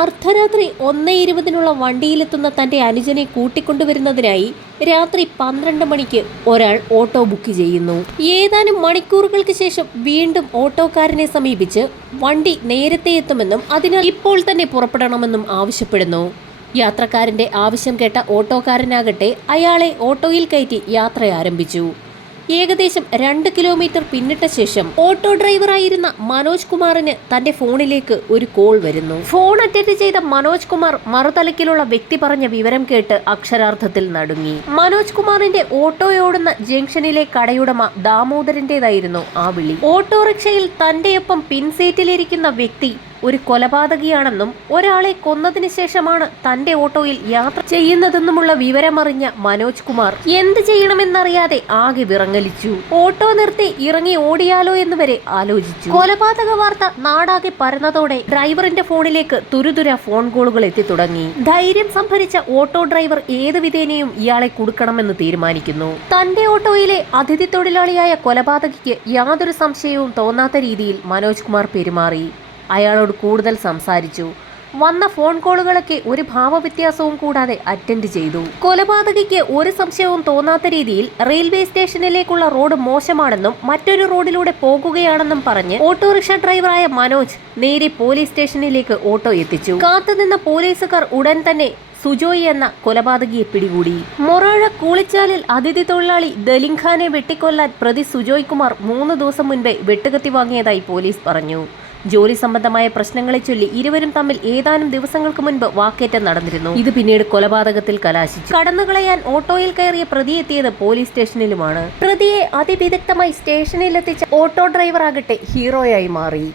അർദ്ധരാത്രി 1:20 വണ്ടിയിലെത്തുന്ന തന്റെ അനുജനെ കൂട്ടിക്കൊണ്ടുവരുന്നതിനായി രാത്രി 12 മണിക്ക് ഒരാൾ ഓട്ടോ ബുക്ക് ചെയ്യുന്നു. ഏതാനും മണിക്കൂറുകൾക്ക് ശേഷം വീണ്ടും ഓട്ടോക്കാരനെ സമീപിച്ച് വണ്ടി നേരത്തെ എത്തുമെന്നും അതിനാൽ ഇപ്പോൾ തന്നെ പുറപ്പെടണമെന്നും ആവശ്യപ്പെടുന്നു. യാത്രക്കാരന്റെ ആവശ്യം കേട്ട ഓട്ടോക്കാരനാകട്ടെ അയാളെ ഓട്ടോയിൽ കയറ്റി യാത്ര ആരംഭിച്ചു. ഏകദേശം 2 കിലോമീറ്റർ പിന്നിട്ട ശേഷം ഓട്ടോ ഡ്രൈവറായിരുന്ന മനോജ് കുമാറിന് തന്റെ ഫോണിലേക്ക് ഒരു കോൾ വരുന്നു. ഫോൺ അറ്റൻഡ് ചെയ്ത മനോജ് കുമാർ മറുതലക്കിലുള്ള വ്യക്തി പറഞ്ഞ വിവരം കേട്ട് അക്ഷരാർത്ഥത്തിൽ നടുങ്ങി. മനോജ് കുമാറിന്റെ ഓട്ടോയോടുന്ന ജംഗ്ഷനിലെ കടയുടമ ദാമോദരന്റേതായിരുന്നു ആ വിളി. ഓട്ടോറിക്ഷയിൽ തന്റെയൊപ്പം പിൻസീറ്റിലിരിക്കുന്ന വ്യക്തി ഒരു കൊലപാതകിയാണെന്നും ഒരാളെ കൊന്നതിന് ശേഷമാണ് തന്റെ ഓട്ടോയിൽ യാത്ര ചെയ്യുന്നതെന്നുമുള്ള വിവരമറിഞ്ഞ മനോജ് കുമാർ എന്ത് ചെയ്യണമെന്നറിയാതെ ആകെ വിറങ്ങലിച്ചു. ഓട്ടോ നിർത്തി ഇറങ്ങി ഓടിയാലോ എന്ന് വരെ ആലോചിച്ചു. കൊലപാതക വാർത്ത നാടാകെ പരന്നതോടെ ഡ്രൈവറിന്റെ ഫോണിലേക്ക് തുരുതുര ഫോൺ കോളുകൾ എത്തി തുടങ്ങി. ധൈര്യം സംഭരിച്ച ഓട്ടോ ഡ്രൈവർ ഏത് വിധേനയും ഇയാളെ കുടുക്കണമെന്ന് തീരുമാനിക്കുന്നു. തന്റെ ഓട്ടോയിലെ അതിഥി തൊഴിലാളിയായ കൊലപാതകിക്ക് യാതൊരു സംശയവും തോന്നാത്ത രീതിയിൽ മനോജ് കുമാർ പെരുമാറി. അയാളോട് കൂടുതൽ സംസാരിച്ചു. വന്ന ഫോൺ കോളുകളൊക്കെ ഒരു ഭാവവ്യത്യാസവും കൂടാതെ അറ്റൻഡ് ചെയ്തു. കൊലപാതകിക്ക് ഒരു സംശയവും തോന്നാത്ത രീതിയിൽ റെയിൽവേ സ്റ്റേഷനിലേക്കുള്ള റോഡ് മോശമാണെന്നും മറ്റൊരു റോഡിലൂടെ പോകുകയാണെന്നും പറഞ്ഞ് ഓട്ടോറിക്ഷ ഡ്രൈവറായ മനോജ് നേരെ പോലീസ് സ്റ്റേഷനിലേക്ക് ഓട്ടോ എത്തിച്ചു. കാത്തുനിന്ന പോലീസുകാർ ഉടൻ തന്നെ സുജോയ് എന്ന കൊലപാതകിയെ പിടികൂടി. മൊറാഴ കൂളിച്ചാലിൽ അതിഥി തൊഴിലാളി ദലിംഖാനെ വെട്ടിക്കൊല്ലാൻ പ്രതി സുജോയ് കുമാർ 3 ദിവസം മുൻപേ വെട്ടുകത്തി വാങ്ങിയതായി പോലീസ് പറഞ്ഞു. ജോലി സംബന്ധമായ പ്രശ്നങ്ങളെ ചൊല്ലി ഇരുവരും തമ്മിൽ ഏതാനും ദിവസങ്ങൾക്ക് മുൻപ് വാക്കേറ്റം നടന്നിരുന്നു. ഇത് പിന്നീട് കൊലപാതകത്തിൽ കലാശിച്ചു. കടന്നുകളയാൻ ഓട്ടോയിൽ കയറിയ പ്രതി എത്തിയത് പോലീസ് സ്റ്റേഷനിലുമാണ്. പ്രതിയെ അതിവിദഗ്ധമായി സ്റ്റേഷനിലെത്തിച്ച ഓട്ടോ ഡ്രൈവർ ആകട്ടെ ഹീറോയായി മാറി.